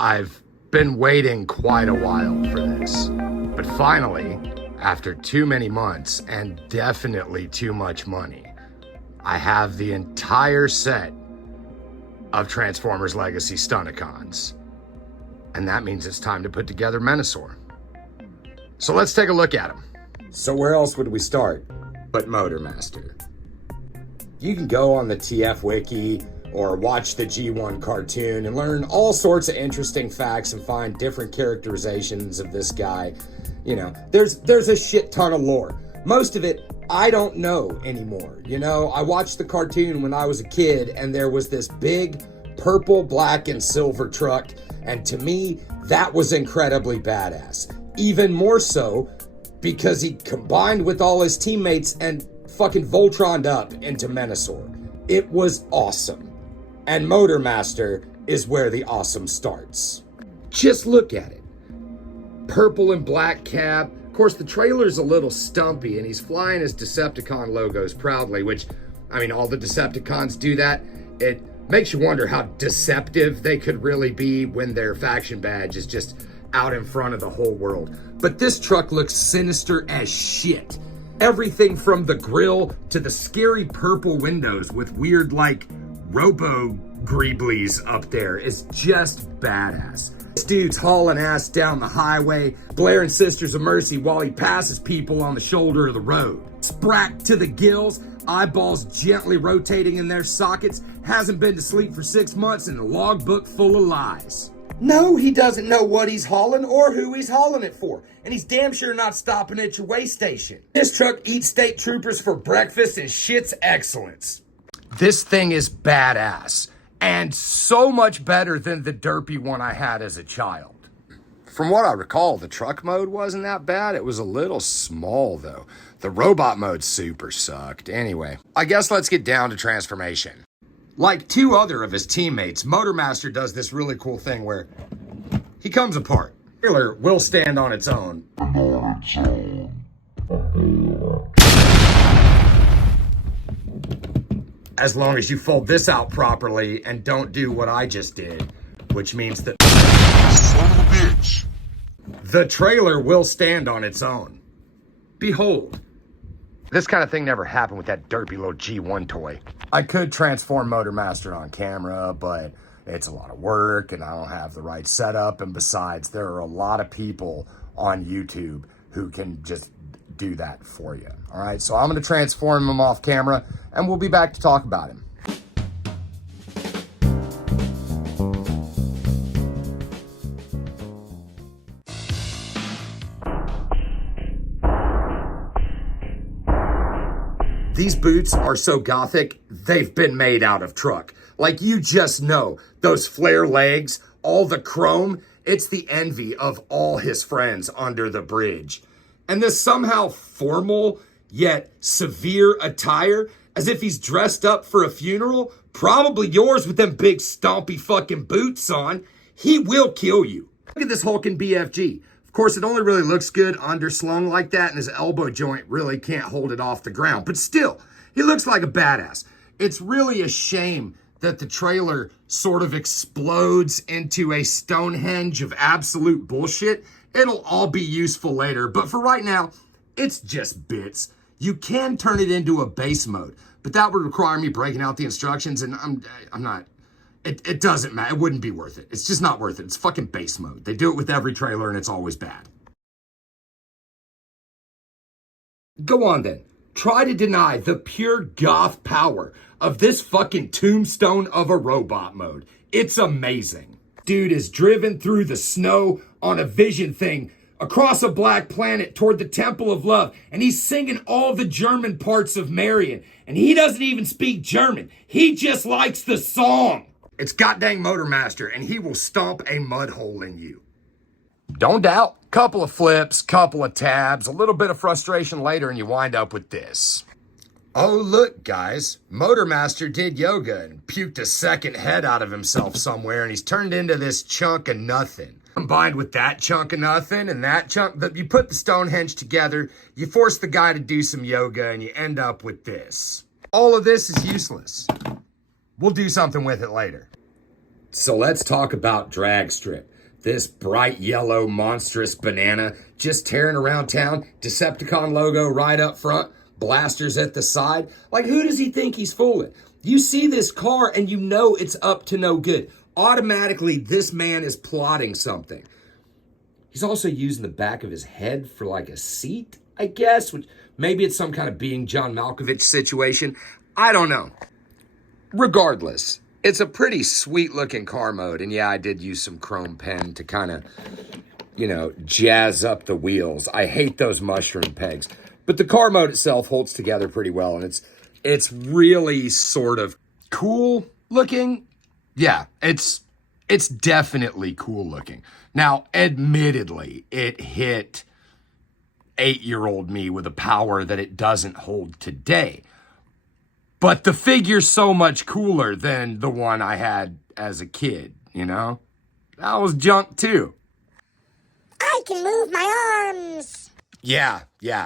I've been waiting quite a while for this, but finally, after too many months and definitely too much money, I have the entire set of Transformers Legacy Stunticons. And that means it's time to put together Menasor. So let's take a look at them. So where else would we start but Motormaster? You can go on the TF Wiki or watch the G1 cartoon and learn all sorts of interesting facts and find different characterizations of this guy. You know, there's a shit ton of lore. Most of it I don't know anymore. You know, I watched the cartoon when I was a kid and there was this big purple, black, and silver truck, and to me, that was incredibly badass. Even more so because he combined with all his teammates and fucking Voltroned up into Menasor. It was awesome. And Motormaster is where the awesome starts. Just look at it. Purple and black cap. Of course, the trailer's a little stumpy and he's flying his Decepticon logos proudly, which, I mean, all the Decepticons do that. It makes you wonder how deceptive they could really be when their faction badge is just out in front of the whole world. But this truck looks sinister as shit. Everything from the grill to the scary purple windows with weird, like, robo-greeblies up there is just badass. This dude's hauling ass down the highway, blaring Sisters of Mercy while he passes people on the shoulder of the road. Spracked to the gills, eyeballs gently rotating in their sockets, hasn't been to sleep for 6 months, and a logbook full of lies. No, he doesn't know what he's hauling or who he's hauling it for, and he's damn sure not stopping at your way station. This truck eats state troopers for breakfast and shits excellence. This thing is badass, and so much better than the derpy one I had as a child. From what I recall, the truck mode wasn't that bad. It was a little small, though. The robot mode super sucked. Anyway, I guess let's get down to transformation. Like two other of his teammates, Motormaster does this really cool thing where he comes apart. The trailer will stand on its own. As long as you fold this out properly and don't do what I just did, which means that son of a bitch, the trailer will stand on its own. Behold. This kind of thing never happened with that derpy little G1 toy. I could transform Motormaster on camera, but it's a lot of work and I don't have the right setup. And besides, there are a lot of people on YouTube who can just do that for you. All right, so I'm going to transform him off camera and we'll be back to talk about him. These boots are so gothic, they've been made out of truck. Like, you just know, those flare legs, all the chrome, it's the envy of all his friends under the bridge. And this somehow formal yet severe attire, as if he's dressed up for a funeral, probably yours with them big stompy fucking boots on, he will kill you. Look at this hulking BFG. Of course, it only really looks good underslung like that, and his elbow joint really can't hold it off the ground. But still, he looks like a badass. It's really a shame that the trailer sort of explodes into a Stonehenge of absolute bullshit. It'll all be useful later, but for right now, it's just bits. You can turn it into a base mode, but that would require me breaking out the instructions, and I'm not... It doesn't matter. It wouldn't be worth it. It's just not worth it. It's fucking base mode. They do it with every trailer, and it's always bad. Go on, then. Try to deny the pure goth power of this fucking tombstone of a robot mode. It's amazing. Dude is driven through the snow on a vision thing across a black planet toward the Temple of Love, and he's singing all the German parts of Marion, and he doesn't even speak German. He just likes the song. It's goddamn Motormaster, and he will stomp a mud hole in you. Don't doubt. Couple of flips, couple of tabs, a little bit of frustration later, and you wind up with this. Oh, look, guys. Motormaster did yoga and puked a second head out of himself somewhere, and he's turned into this chunk of nothing. Combined with that chunk of nothing and that chunk, that you put the Stonehenge together, you force the guy to do some yoga, and you end up with this. All of this is useless. We'll do something with it later. So let's talk about drag strip. This bright yellow monstrous banana just tearing around town, Decepticon logo right up front, blasters at the side. Like, who does he think he's fooling? You see this car and you know it's up to no good. Automatically, this man is plotting something. He's also using the back of his head for like a seat, I guess, which maybe it's some kind of being John Malkovich situation. I don't know. Regardless, it's a pretty sweet looking car mode. And yeah, I did use some chrome pen to kind of, jazz up the wheels. I hate those mushroom pegs, but the car mode itself holds together pretty well. And it's really sort of cool looking. Yeah, it's definitely cool looking. Now, admittedly, it hit 8-year-old me with a power that it doesn't hold today. But the figure's so much cooler than the one I had as a kid, That was junk too. I can move my arms. Yeah,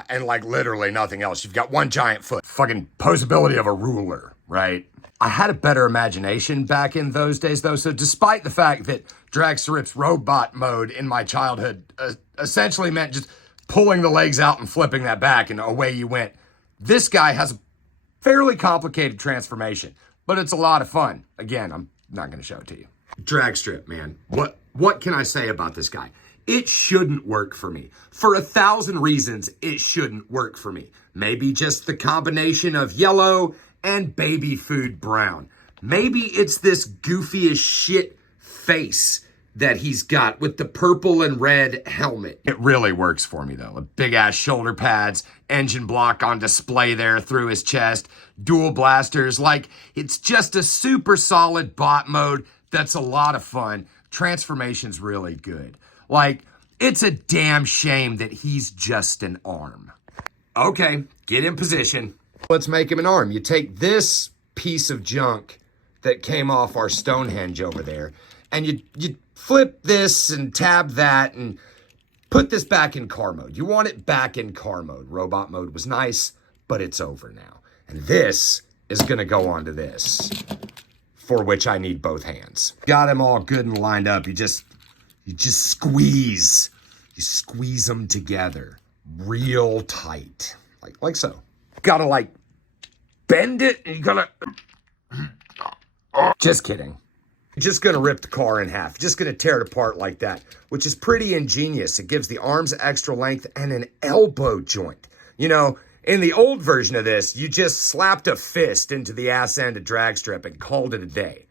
and like literally nothing else. You've got one giant foot. Fucking posability of a ruler, right? I had a better imagination back in those days, though. So despite the fact that Dragstrip's robot mode in my childhood essentially meant just pulling the legs out and flipping that back and away you went, this guy has a fairly complicated transformation, but it's a lot of fun. Again, I'm not going to show it to you. Dragstrip, man. What can I say about this guy? It shouldn't work for me. For 1,000 reasons, it shouldn't work for me. Maybe just the combination of yellow and baby food brown. Maybe it's this goofy as shit face that he's got with the purple and red helmet. It really works for me though. Big ass shoulder pads, engine block on display there through his chest, dual blasters. Like, it's just a super solid bot mode that's a lot of fun. Transformation's really good. Like, it's a damn shame that he's just an arm. Okay, get in position. Let's make him an arm. You take this piece of junk that came off our Stonehenge over there, and you flip this and tab that and put this back in car mode. You want it back in car mode. Robot mode was nice, but it's over now. And this is gonna go onto this, for which I need both hands. Got him all good and lined up. You just squeeze. You squeeze them together real tight, like so. Gotta like bend it and you gotta, just kidding. Just gonna rip the car in half. Just gonna tear it apart like that, which is pretty ingenious. It gives the arms extra length and an elbow joint. In the old version of this, you just slapped a fist into the ass end of Dragstrip and called it a day.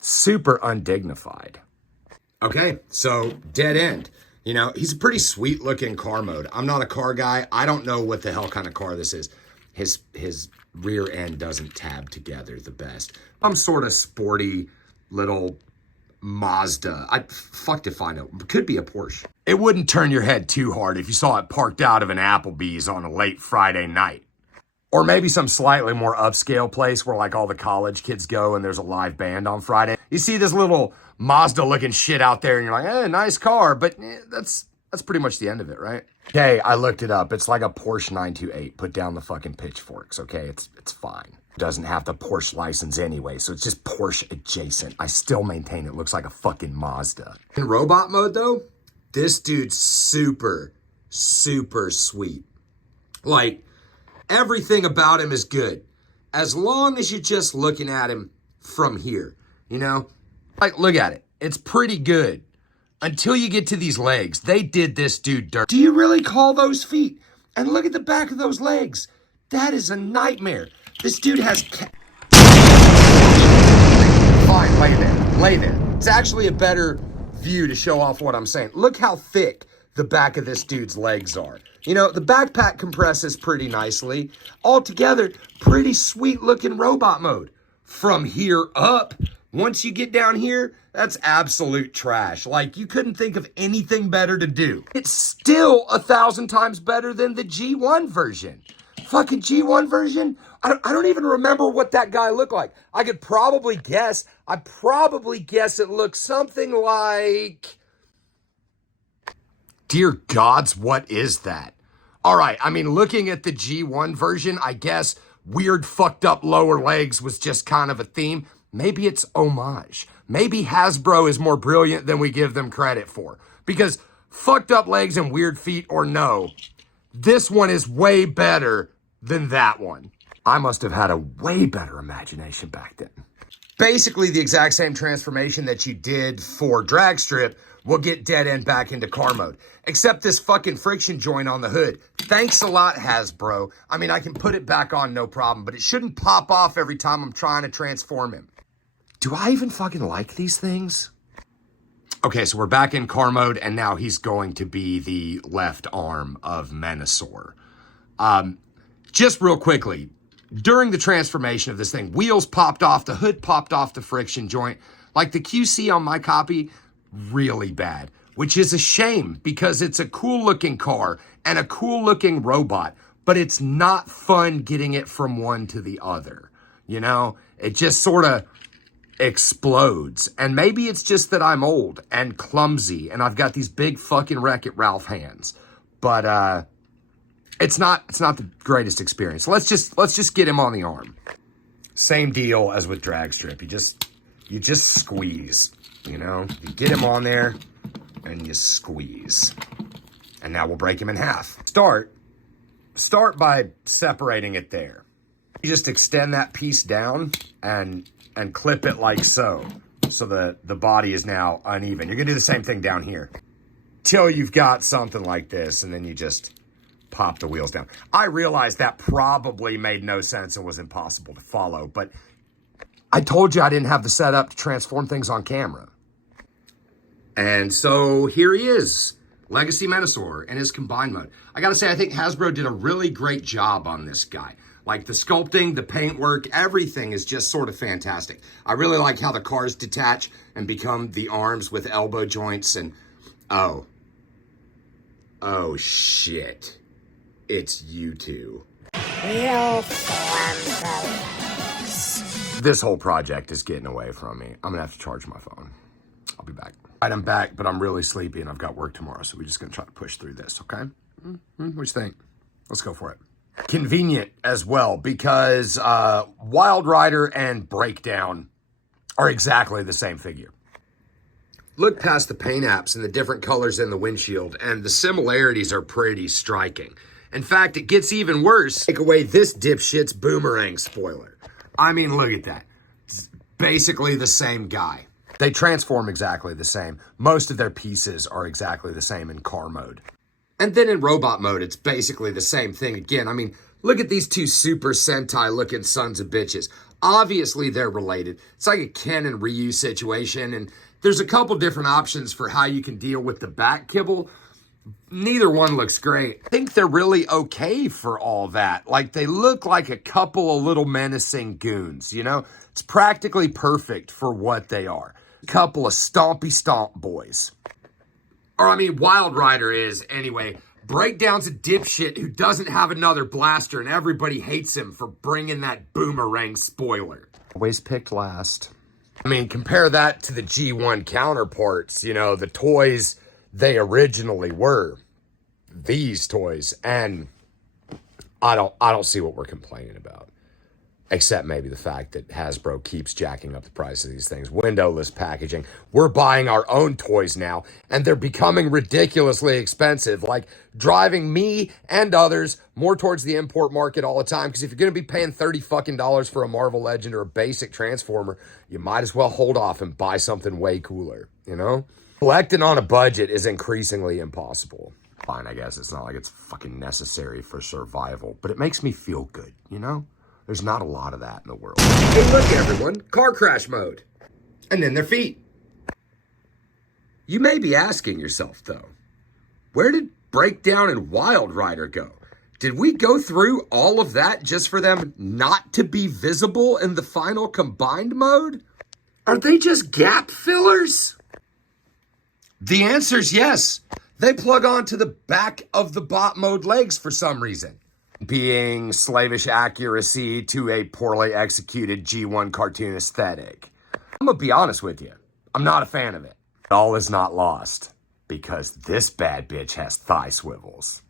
Super undignified. Okay, so dead end. He's a pretty sweet looking car mode. I'm not a car guy. I don't know what the hell kind of car this is. His rear end doesn't tab together the best. I'm sort of sporty little Mazda. Fucked if I know. It could be a Porsche. It wouldn't turn your head too hard if you saw it parked out of an Applebee's on a late Friday night. Or maybe some slightly more upscale place where like all the college kids go and there's a live band on Friday. You see this little Mazda looking shit out there and you're like, nice car, but that's pretty much the end of it, right? Okay, I looked it up. It's like a Porsche 928. Put down the fucking pitchforks, okay? It's fine. Doesn't have the Porsche license anyway, so it's just Porsche adjacent. I still maintain it looks like a fucking Mazda. In robot mode though, this dude's super, super sweet. Like, everything about him is good. As long as you're just looking at him from here, Like, look at it. It's pretty good. Until you get to these legs. They did this dude dirt. Do you really call those feet? And look at the back of those legs. That is a nightmare. This dude has... Fine, lay there. It's actually a better view to show off what I'm saying. Look how thick the back of this dude's legs are. The backpack compresses pretty nicely. Altogether, pretty sweet looking robot mode. From here up, once you get down here, that's absolute trash. Like, you couldn't think of anything better to do. It's still 1,000 times better than the G1 version. Fucking G1 version? I don't even remember what that guy looked like. I could probably guess. I'd probably guess it looked something like... Dear gods, what is that? All right, looking at the G1 version, I guess weird fucked up lower legs was just kind of a theme. Maybe it's homage. maybe Hasbro is more brilliant than we give them credit for. Because fucked up legs and weird feet or no, this one is way better than that one. I must have had a way better imagination back then. Basically, the exact same transformation that you did for drag strip will get dead end back into car mode. Except this fucking friction joint on the hood. Thanks a lot, Hasbro. I mean, I can put it back on no problem, but it shouldn't pop off every time I'm trying to transform him. Do I even fucking like these things? Okay, so we're back in car mode, and now he's going to be the left arm of Menasor. Just real quickly, during the transformation of this thing, wheels popped off, the hood popped off the friction joint. Like the QC on my copy, really bad, which is a shame because it's a cool looking car and a cool looking robot, but it's not fun getting it from one to the other. You know, it just sort of explodes. And maybe it's just that I'm old and clumsy and I've got these big fucking Wreck-It Ralph hands, but it's not the greatest experience. Let's just get him on the arm. Same deal as with drag strip. You just squeeze, you know? You get him on there and you squeeze. And now we'll break him in half. Start by separating it there. You just extend that piece down and clip it like so. So the body is now uneven. You're gonna do the same thing down here. Till you've got something like this, and then you just pop the wheels down. I realized that probably made no sense and was impossible to follow, but I told you I didn't have the setup to transform things on camera. And so here he is, Legacy Menasor in his combined mode. I gotta say, I think Hasbro did a really great job on this guy. Like the sculpting, the paintwork, everything is just sort of fantastic. I really like how the cars detach and become the arms with elbow joints and, oh shit. It's you two. Real form police. This whole project is getting away from me. I'm gonna have to charge my phone. I'll be back. All right, I'm back, but I'm really sleepy and I've got work tomorrow, so we're just gonna try to push through this, okay? What do you think? Let's go for it. Convenient as well, because Wild Rider and Breakdown are exactly the same figure. Look past the paint apps and the different colors in the windshield, and the similarities are pretty striking. In fact, it gets even worse. Take away this dipshit's boomerang spoiler. I mean, look at that. It's basically the same guy. They transform exactly the same. Most of their pieces are exactly the same in car mode. And then in robot mode, it's basically the same thing again. I mean, look at these two Super Sentai looking sons of bitches. Obviously, they're related. It's like a Ken and Ryu situation, and there's a couple different options for how you can deal with the back kibble. Neither one looks great. I think they're really okay for all that. Like, they look like a couple of little menacing goons, you know? It's practically perfect for what they are. A couple of stompy stomp boys. Or, I mean, Wild Rider is, anyway. Breakdown's a dipshit who doesn't have another blaster, and everybody hates him for bringing that boomerang spoiler. Always picked last. I mean, compare that to the G1 counterparts, you know, the toys they originally were. These toys, and I don't see what we're complaining about. Except maybe the fact that Hasbro keeps jacking up the price of these things. Windowless packaging. We're buying our own toys now, and they're becoming ridiculously expensive, like driving me and others more towards the import market all the time, because if you're going to be paying $30 fucking for a Marvel Legend or a basic Transformer, you might as well hold off and buy something way cooler, you know? Collecting on a budget is increasingly impossible. Fine, I guess it's not like it's fucking necessary for survival, but it makes me feel good, you know? There's not a lot of that in the world. Hey, look, everyone. Car crash mode. And then their feet. You may be asking yourself, though, where did Breakdown and Wild Rider go? Did we go through all of that just for them not to be visible in the final combined mode? Are they just gap fillers? The answer's yes. They plug onto the back of the bot mode legs for some reason. Being slavish accuracy to a poorly executed G1 cartoon aesthetic. I'm gonna be honest with you. I'm not a fan of it. All is not lost, because this bad bitch has thigh swivels.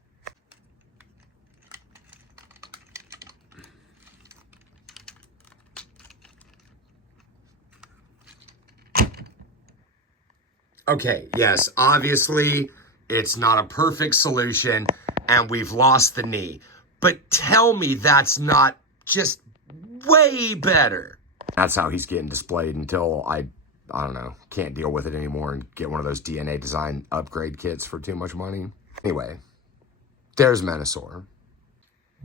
Okay, yes, obviously it's not a perfect solution and we've lost the knee. But tell me that's not just way better. That's how he's getting displayed until I don't know, can't deal with it anymore and get one of those DNA design upgrade kits for too much money. Anyway, there's Menasor.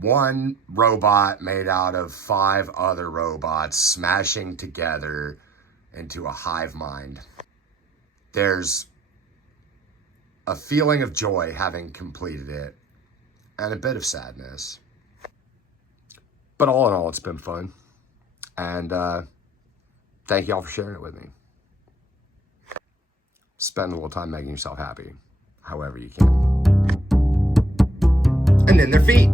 One robot made out of 5 other robots smashing together into a hive mind. There's a feeling of joy having completed it, and a bit of sadness. But all in all, it's been fun. And thank y'all for sharing it with me. Spend a little time making yourself happy, however you can. And then their feet.